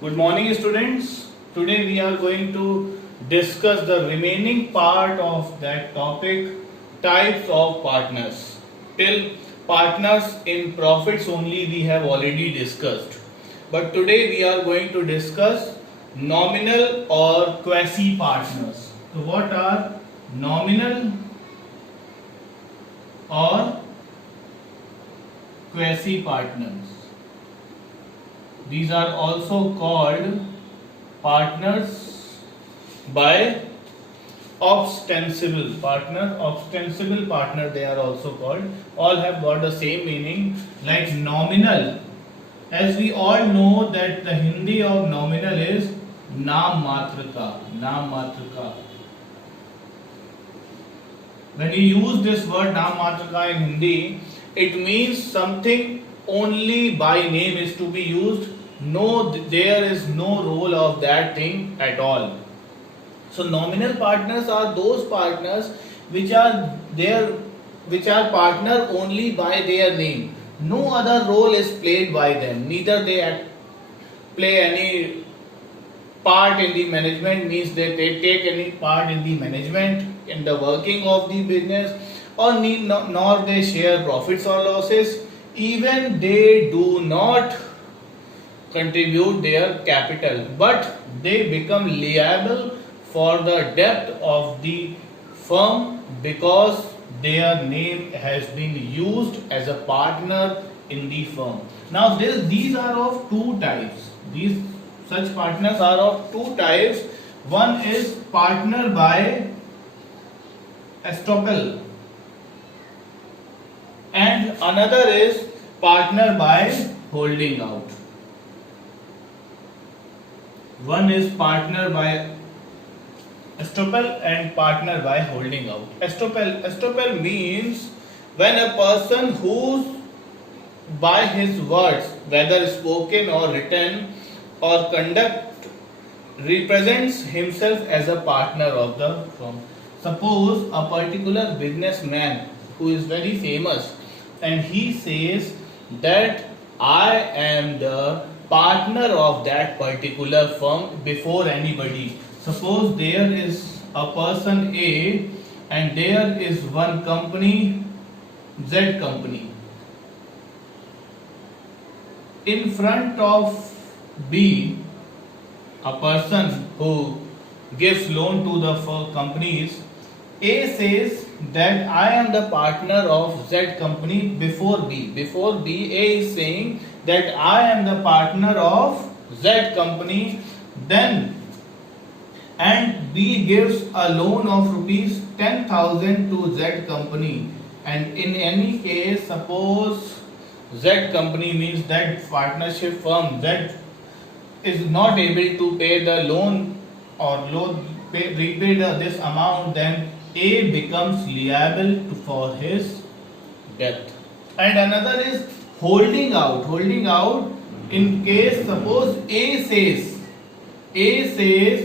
Good morning, students. Today we are going to discuss the remaining part of that topic, types of partners. Till partners in profits only we have already discussed. But today we are going to discuss nominal or quasi partners. So what are nominal or quasi partners? These are also called partners by ostensible partner they are also called. All have got the same meaning. Like nominal, as we all know that the Hindi of nominal is naam matra ka. When you use this word naam matra ka in Hindi, it means something only by name is to be used. No, there is no role of that thing at all. So nominal partners are those partners which are partner only by their name. No other role is played by them. Neither they play any part in the management, means that they take any part in the management in the working of the business, or nor they share profits or losses. Even they do not contribute their capital, but they become liable for the debt of the firm because their name has been used as a partner in the firm. Now these are of two types. Such partners are of two types. One is partner by estoppel and another is partner by holding out. One is partner by estoppel and partner by holding out. Estoppel means when a person who by his words, whether spoken or written or conduct, represents himself as a partner of the firm. Suppose a particular businessman who is very famous and he says that I am the partner of that particular firm before anybody. Suppose there is a person A and there is one company, Z company. In front of B, a person who gives loan to the companies, A says that I am the partner of Z company before B. Before B, A is saying that I am the partner of Z company, then and B gives a loan of rupees 10,000 to Z company, and in any case suppose Z company means that partnership firm Z is not able to pay the loan or repay this amount, then A becomes liable for his debt. And another is holding out. Holding out in case suppose A says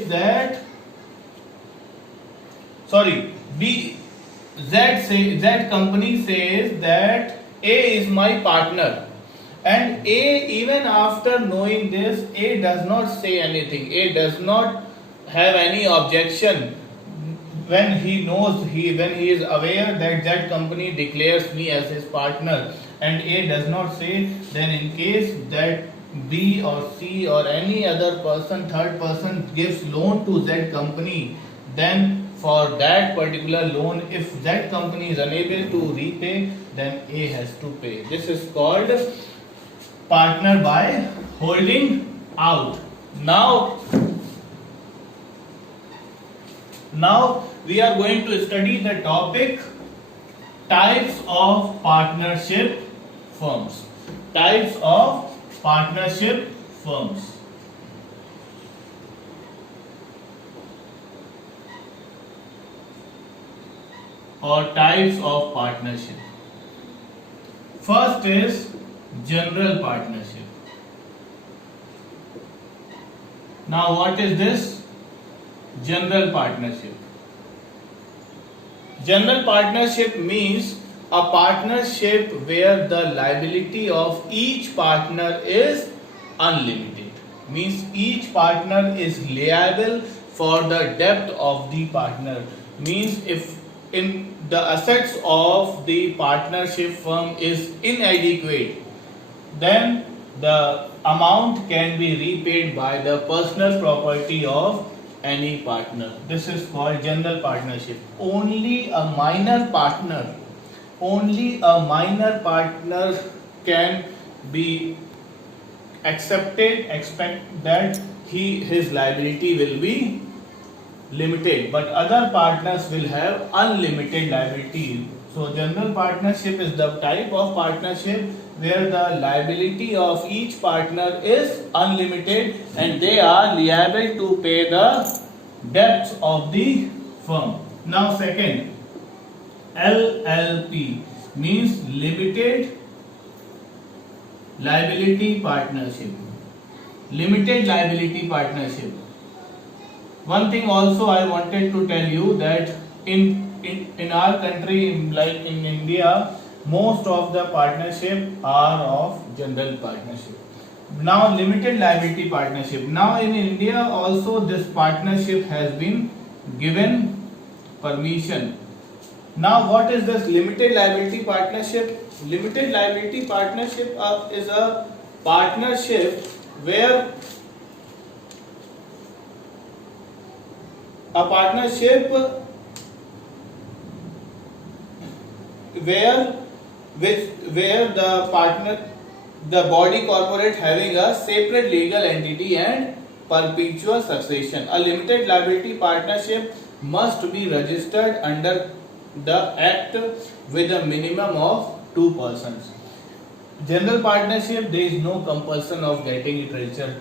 that Z company says that A is my partner, and A, even after knowing this, A does not say anything. A does not have any objection when he knows when he is aware that Z company declares me as his partner, and A does not say. Then in case that B or C or any other person, third person gives loan to Z company, then for that particular loan, if Z company is unable to repay, then A has to pay. This is called partner by holding out. Now we are going to study the topic types of partnership firms. Types of partnership firms. Or types of partnership. First is general partnership. Now what is this? General partnership. General partnership means a partnership where the liability of each partner is unlimited. means each partner is liable for the debt of the partner. Means if in the assets of the partnership firm is inadequate, then the amount can be repaid by the personal property of any partner. This is called general partnership. Only a minor partner can be expect that his liability will be limited, but other partners will have unlimited liability. So general partnership is the type of partnership where the liability of each partner is unlimited and they are liable to pay the debts of the firm. Now second, LLP means limited liability partnership. Limited liability partnership. One thing also I wanted to tell you that in our country, like in India, most of the partnership are of general partnership. Now limited liability partnership. Now in India also this partnership has been given permission. Now what is this limited liability partnership? Limited liability partnership is a partnership where the body corporate having a separate legal entity and perpetual succession. A limited liability partnership must be registered under the act with a minimum of 2 persons. General partnership, there is no compulsion of getting it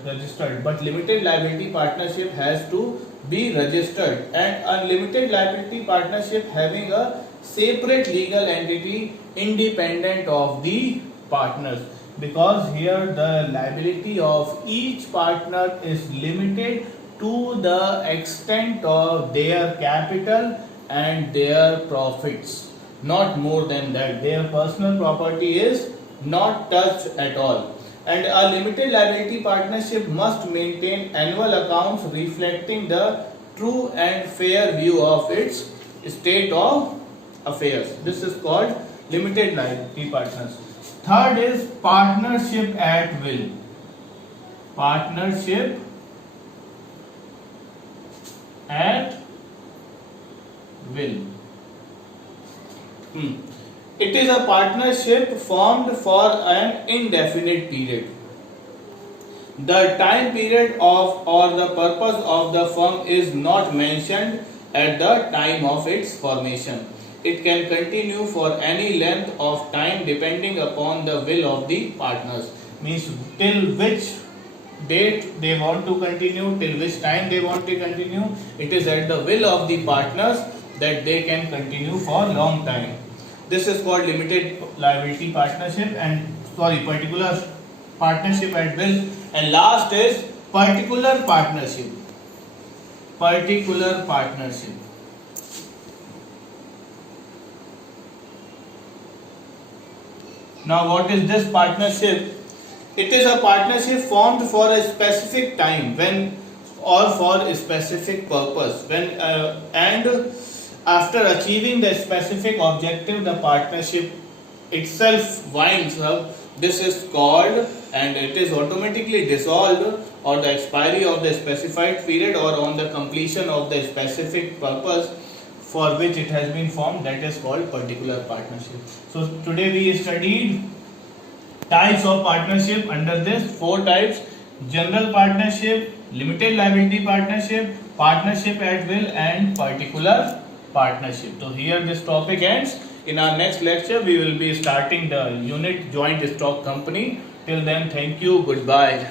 registered, but limited liability partnership has to be registered, and a limited liability partnership having a separate legal entity independent of the partners, because here the liability of each partner is limited to the extent of their capital and their profits, not more than that. Their personal property is not touched at all. And a limited liability partnership must maintain annual accounts reflecting the true and fair view of its state of affairs. This is called limited liability partners. Third is partnership at will. Partnership at will. It is a partnership formed for an indefinite period. The time period of or the purpose of the firm is not mentioned at the time of its formation. It can continue for any length of time depending upon the will of the partners. Means till which date they want to continue, till which time they want to continue. It is at the will of the partners that they can continue for long time. This is called limited liability partnership and particular partnership at will. And last is particular partnership. Particular partnership. Now what is this partnership? It is a partnership formed for a specific time when or for a specific purpose and after achieving the specific objective the partnership itself winds up. This is called, and it is automatically dissolved or the expiry of the specified period or on the completion of the specific purpose for which it has been formed, that is called particular partnership. So today we studied types of partnership. Under this 4 types: general partnership, limited liability partnership, partnership at will and particular partnership. So here this topic ends. In our next lecture we will be starting the unit joint stock company. Till then, thank you, goodbye.